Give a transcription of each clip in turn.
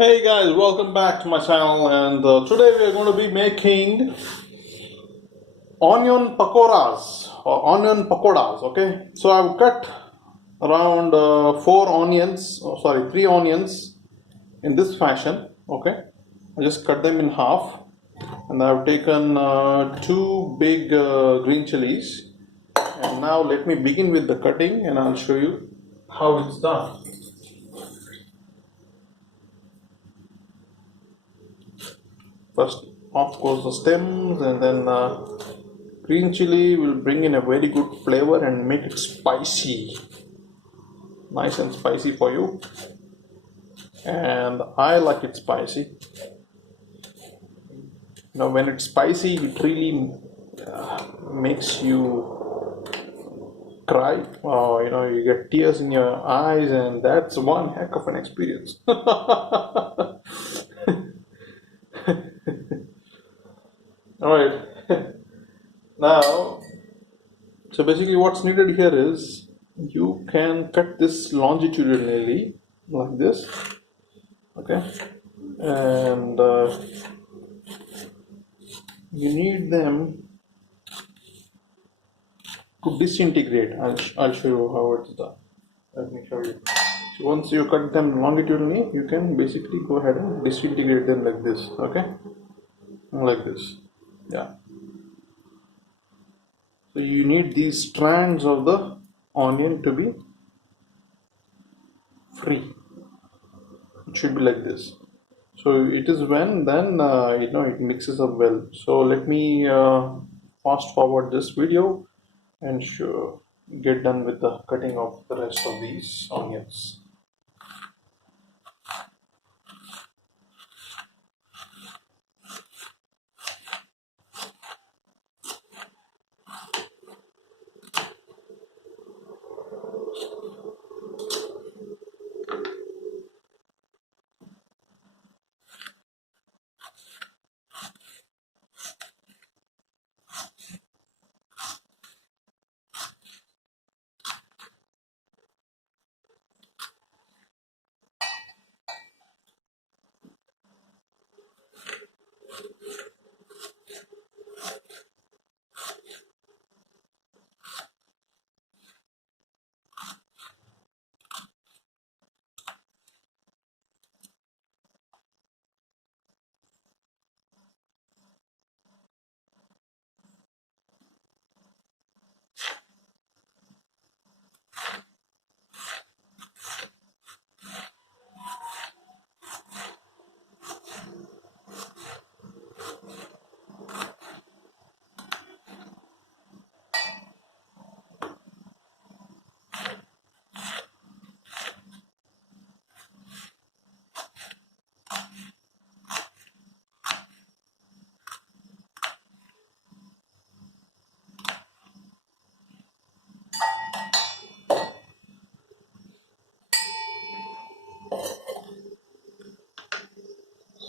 Hey guys, welcome back to my channel, and today we are going to be making onion pakoras or onion pakodas. Okay, so I've cut around three onions in this fashion. Okay, I just cut them in half, and I've taken two big green chilies. And now let me begin with the cutting, and I'll show you how it's done. First, of course, the stems, and then green chili will bring in a very good flavor and make it spicy, nice and spicy for you. And I like it spicy. Now, when it's spicy, it really makes you cry. You get tears in your eyes, and that's one heck of an experience. All right. Now, so basically, what's needed here is you can cut this longitudinally like this, okay, and you need them to disintegrate. I'll show you how it's done. Let me show you. So once you cut them longitudinally, you can basically go ahead and disintegrate them like this, okay, like this, yeah. So you need these strands of the onion to be free. It should be like this. So it is when then it mixes up well. So let me fast forward this video and get done with the cutting of the rest of these onions.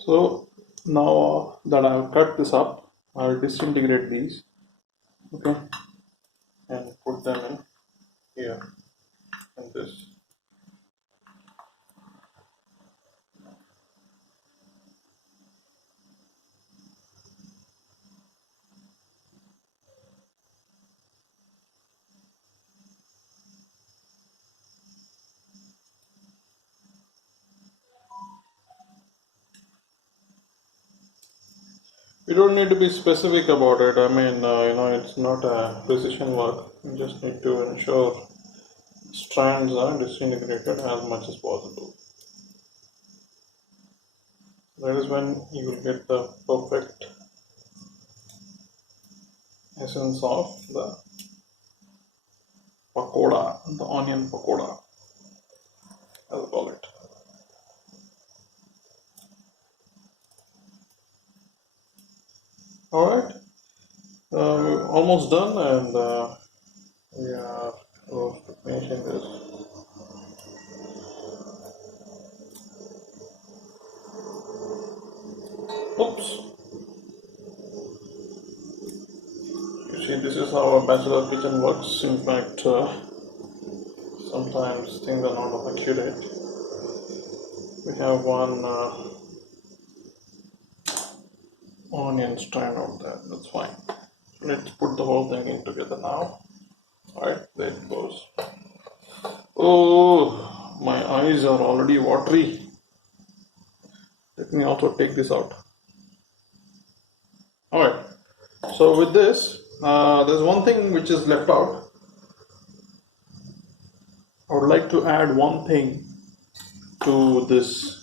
So now that I have cut this up, I'll disintegrate these, okay, and put them in here and this. You don't need to be specific about it. I mean, it's not a precision work. You just need to ensure strands are disintegrated as much as possible. That is when you will get the perfect essence of the pakoda, the onion pakoda, as I call it. Alright, we're almost done, and we are close to finishing this. Oops. You see, this is how a bachelor kitchen works. In fact, sometimes things are not accurate. We have one onion strand out there. That's fine. Let's put the whole thing in together now. Alright, there it goes. Oh, my eyes are already watery. Let me also take this out. Alright, so with this, there's one thing which is left out. I would like to add one thing to this.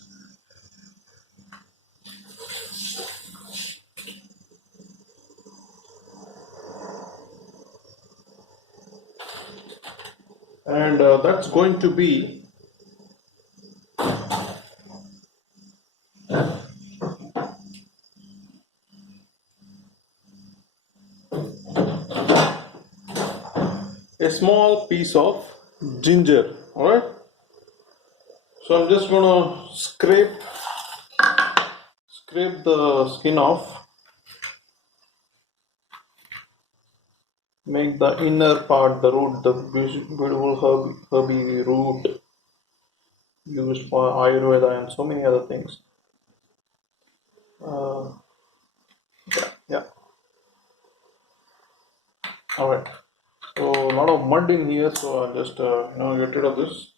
And that's going to be a small piece of ginger. Alright, so I'm just gonna scrape the skin off, make the inner part, the root, the beautiful herby root used for Ayurveda and so many other things. Uh, yeah. All right. So a lot of mud in here, so I'll just get rid of this.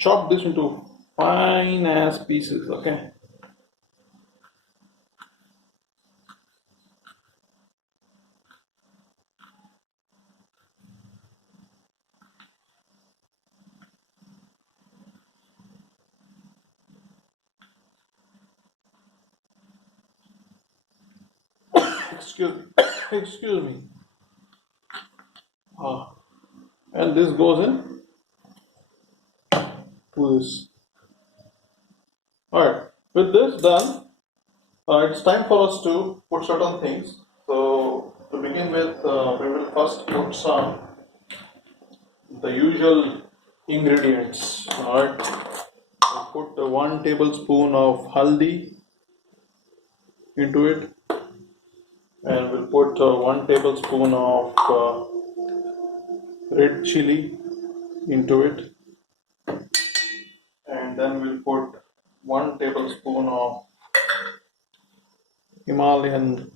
Chop this into fine ass pieces. Okay. Excuse me. And this goes in to this. Alright, with this done, it's time for us to put certain things. So to begin with, we will first put some the usual ingredients. Alright, we'll put 1 tablespoon of haldi into it, and we'll put 1 tablespoon of red chili into it, and then we'll put 1 tablespoon of Himalayan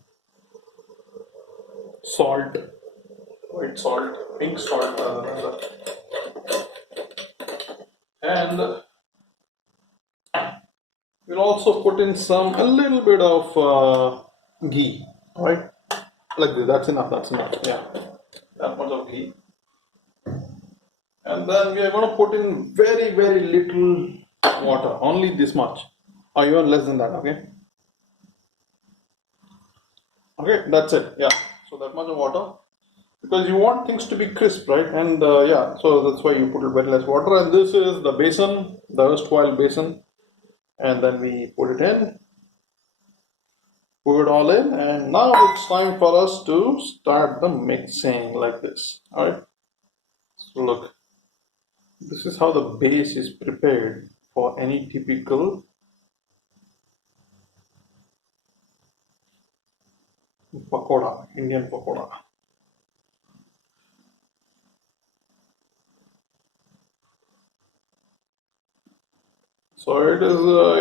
salt, white salt, pink salt, and we'll also put in a little bit of ghee, right? Like this. That's enough. Yeah, that much of ghee. And then we are going to put in very, very little water, only this much, or even less than that. Okay, that's it. Yeah, so that much of water, because you want things to be crisp, right? And yeah, so that's why you put very less water. And this is the basin, the erstwhile basin, and then we put it in, put it all in, and now it's time for us to start the mixing like this. All right, so look, this is how the base is prepared for any typical pakoda, Indian pakoda. So it is,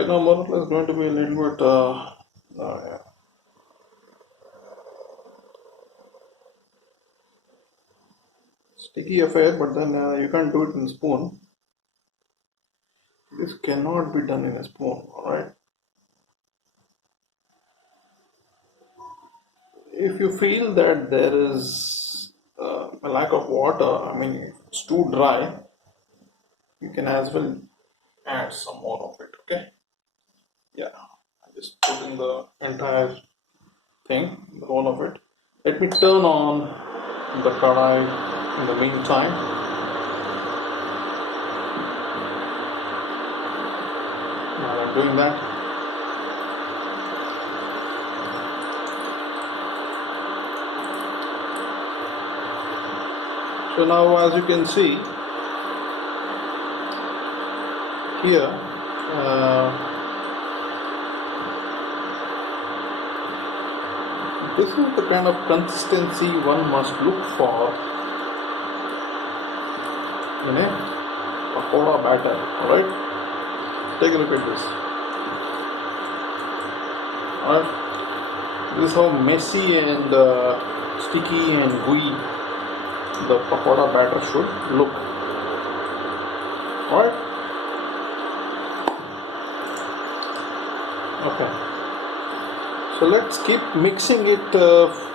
more or less going to be a little bit, yeah, sticky affair, but then you can't do it in a spoon. This cannot be done in a spoon, alright? If you feel that there is a lack of water, I mean, it's too dry, you can as well add some more of it, okay? Yeah, I'm just putting the entire thing, the whole of it. Let me turn on the kadai in the meantime. Now I'm doing that. So now, as you can see here, this is the kind of consistency one must look for in a pakoda batter. Alright, take a look at this. Alright, this is how messy and sticky and gooey the pakoda batter should look. Alright, okay. So let's keep mixing it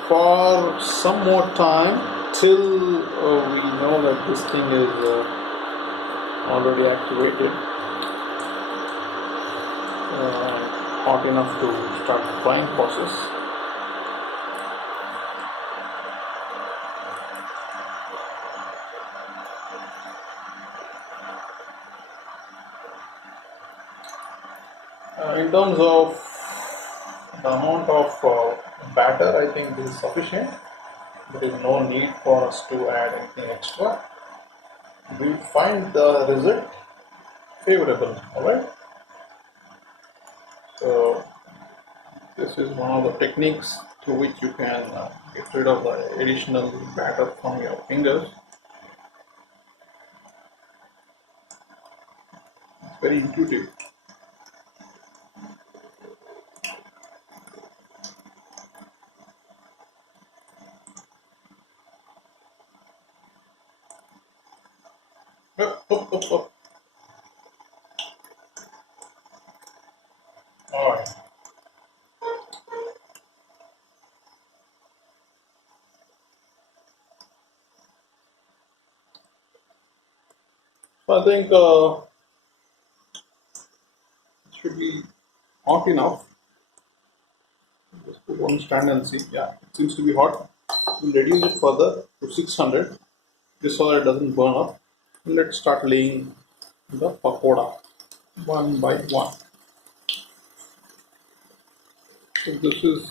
for some more time till we know that this thing is already activated, hot enough to start the frying process. In terms of the amount of batter, I think this is sufficient. There is no need for us to add anything extra. We find the result favorable. Alright, so this is one of the techniques through which you can get rid of the additional batter from your fingers. It's very intuitive. Up. Alright. So I think it should be hot enough. Just put one stand and see. Yeah, it seems to be hot. We'll reduce it further to 600 just so that it doesn't burn up. Let's start laying the pakoda one by one. So this is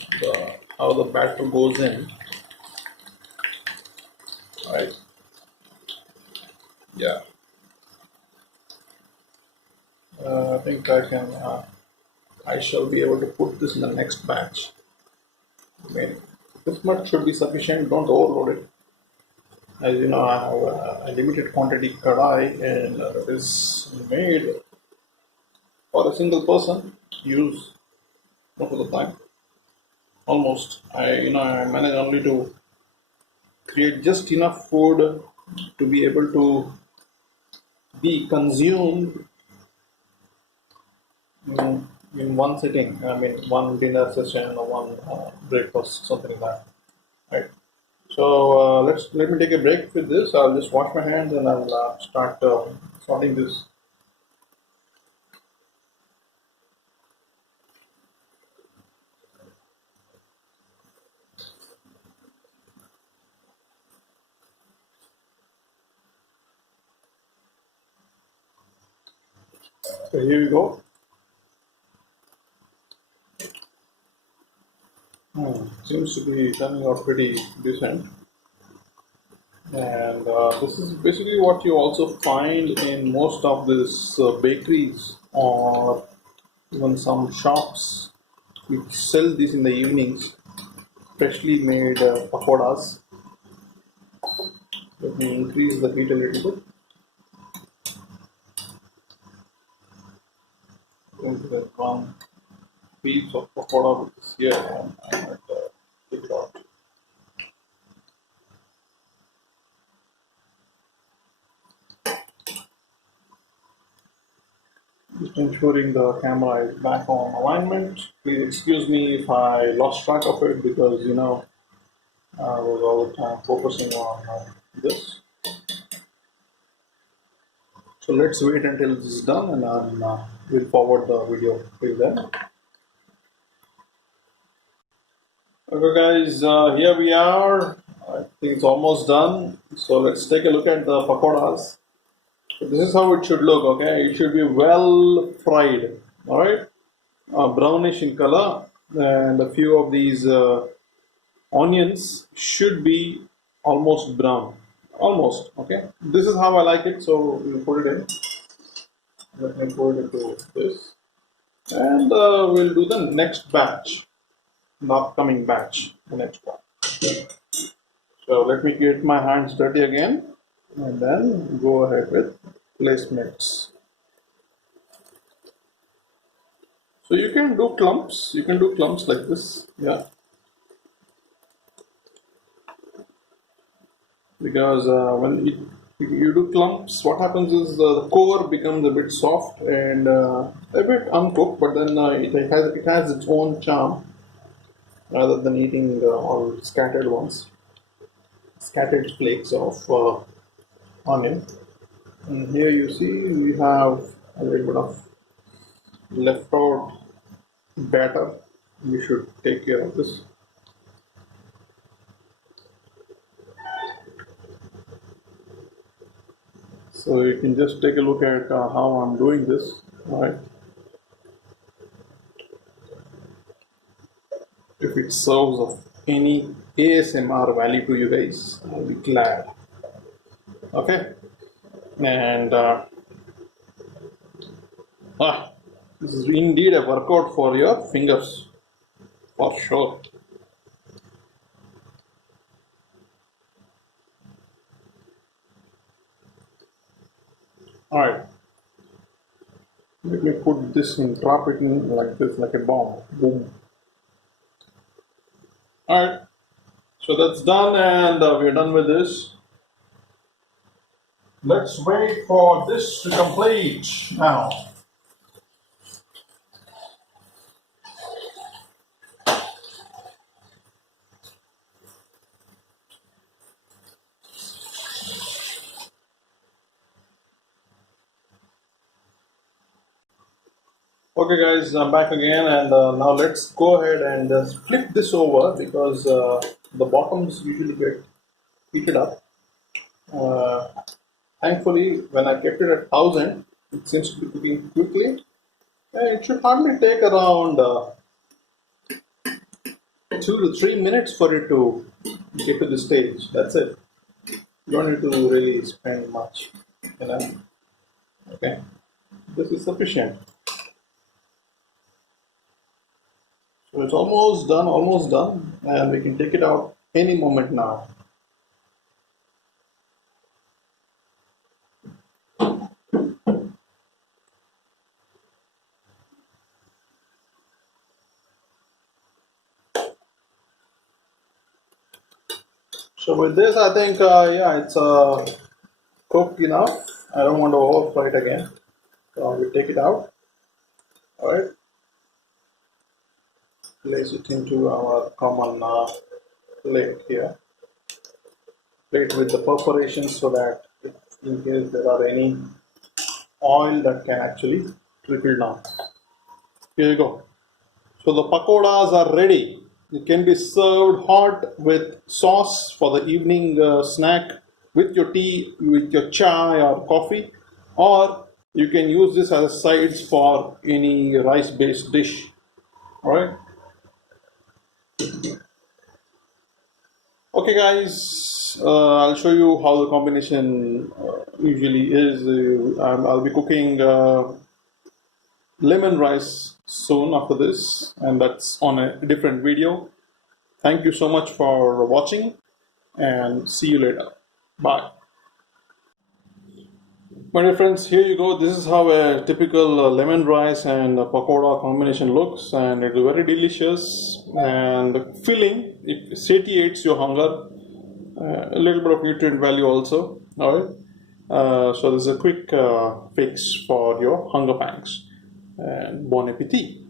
how the batter goes in. Right? Yeah. I think I shall be able to put this in the next batch. I mean, this much should be sufficient. Don't overload it. As you know, I have a limited quantity kadai, and it is made for a single person use most of the time. Almost, I manage only to create just enough food to be able to be consumed in one sitting. I mean, one dinner session or one breakfast, something like that. Right. So let me take a break with this. I'll just wash my hands and I'll start sorting this. So here we go. Seems to be turning out pretty decent. And this is basically what you also find in most of these bakeries or even some shops which sell this in the evenings, freshly made pakodas. Let me increase the heat a little bit. Going to get one piece of pakoda which is here, and I might take it out. Just ensuring the camera is back on alignment. Please excuse me if I lost track of it because I was all the time focusing on this. So let's wait until this is done and we'll forward the video till then. Okay guys, here we are. I think it's almost done. So let's take a look at the pakodas. So this is how it should look, okay? It should be well fried, alright? Brownish in color, and a few of these onions should be almost brown, Almost. Okay. This is how I like it. So we'll put it in. Let me put it into this, and we'll do the next batch, the upcoming batch, the next one. So let me get my hands dirty again, and then go ahead with placements. So you can do clumps. You can do clumps like this. Yeah. Because when you do clumps, what happens is the core becomes a bit soft and a bit uncooked, but then it has its own charm rather than eating all scattered flakes of onion. And here you see we have a little bit of left out batter. We should take care of this. So you can just take a look at how I'm doing this. All right. If it serves of any ASMR value to you guys, I'll be glad. Okay. And this is indeed a workout for your fingers, for sure. All right. Let me put this in, drop it in like this, like a bomb. Boom. All right. So that's done, and we're done with this. Let's wait for this to complete now. Okay guys, I'm back again, and now let's go ahead and just flip this over because the bottoms usually get heated up. Thankfully, when I kept it at 1000, it seems to be cooking quickly. It should hardly take around 2 to 3 minutes for it to get to the stage. That's it. You don't need to really spend much, you know. Okay, this is sufficient. So it's almost done, and we can take it out any moment now. So with this, I think, yeah, it's cooked enough. I don't want to over fry it again. So we take it out. All right. Place it into our common plate here. Plate with the perforations so that if in case there are any oil that can actually trickle down. Here you go. So the pakodas are ready. It can be served hot with sauce for the evening snack with your tea, with your chai or coffee, or you can use this as sides for any rice-based dish. All right. Okay, guys. I'll show you how the combination usually is. I'll be cooking lemon rice soon after this, and that's on a different video. Thank you so much for watching, and see you later. Bye. My dear friends, here you go. This is how a typical lemon rice and pakoda combination looks, and it's very delicious and filling. It satiates your hunger, a little bit of nutrient value also. All right. So this is a quick fix for your hunger pangs. And bon appetit.